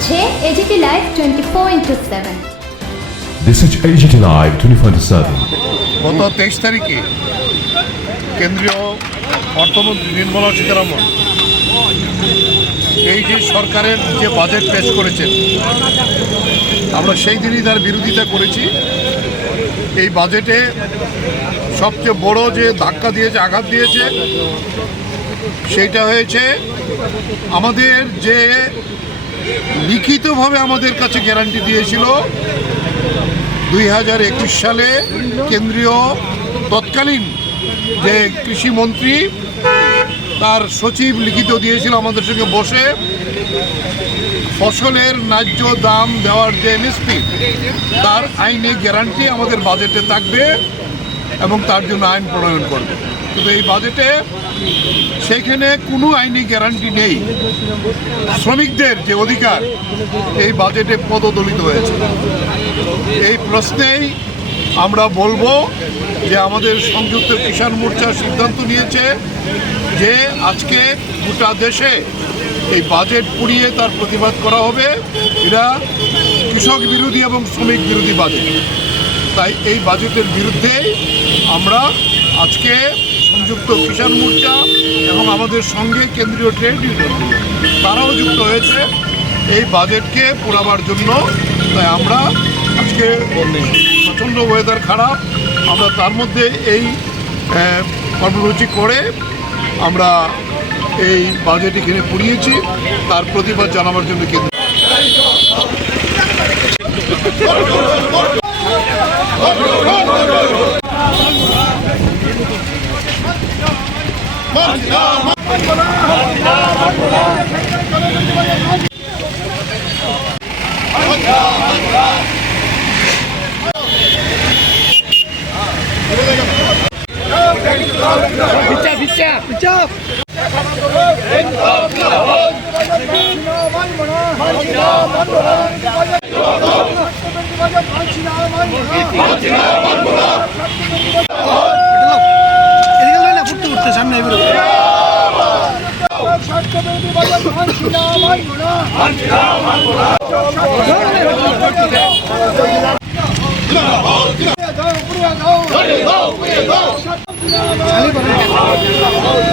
দেখছে AGT live 24/7। This is AGT Live 24/7. গত 23 তারিখে কেন্দ্রীয় অর্থমন্ত্রী নির্মলা সীতারামন এই যে সরকারের যে বাজেট পেশ করেছেন, আমরা সেই দিনই তার বিরোধিতা করেছি। এই বাজেটে সবচেয়ে বড় যে ধাক্কা দিয়েছে, আঘাত দিয়েছে, সেইটা হয়েছে আমাদের যে লিখিতভাবে আমাদের কাছে গ্যারান্টি দিয়েছিল 2021 সালে কেন্দ্রীয় তৎকালীন যে কৃষিমন্ত্রী, তার সচিব লিখিত দিয়েছিল আমাদের সঙ্গে বসে, ফসলের ন্যায্য দাম দেওয়ার যে এমএসপি, তার আইনি গ্যারান্টি আমাদের বাজেটে থাকবে এবং তার জন্য আইন প্রণয়ন করবে। কিন্তু এই বাজেটে সেইখানে কোনো আইনি গ্যারান্টি নেই। শ্রমিকদের যে অধিকার এই বাজেটে পদদলিত হয়েছে। এই প্রশ্নেই আমরা বলবো যে আমাদের সংযুক্ত কিষাণ মোর্চা সিদ্ধান্ত নিয়েছে যে আজকে গোটা দেশে এই বাজেট পুড়িয়ে তার প্রতিবাদ করা হবে। এরা কৃষক বিরোধী এবং শ্রমিক বিরোধী বাজেট। তাই এই বাজেটের বিরুদ্ধে আমরা আজকে সংযুক্ত কিষাণ মোর্চা এবং আমাদের সঙ্গে কেন্দ্রীয় ট্রেড ইউনিয়ন তারাও যুক্ত হয়েছে এই বাজেটকে পোড়াবার জন্য। তাই আমরা আজকে প্রচণ্ড ওয়েদার খারাপ, আমরা তার মধ্যে এই কর্মসূচি করে আমরা এই বাজেট এখানে পুড়িয়েছি, তার প্রতিবাদ জানাবার জন্য কেন্দ্র সামনে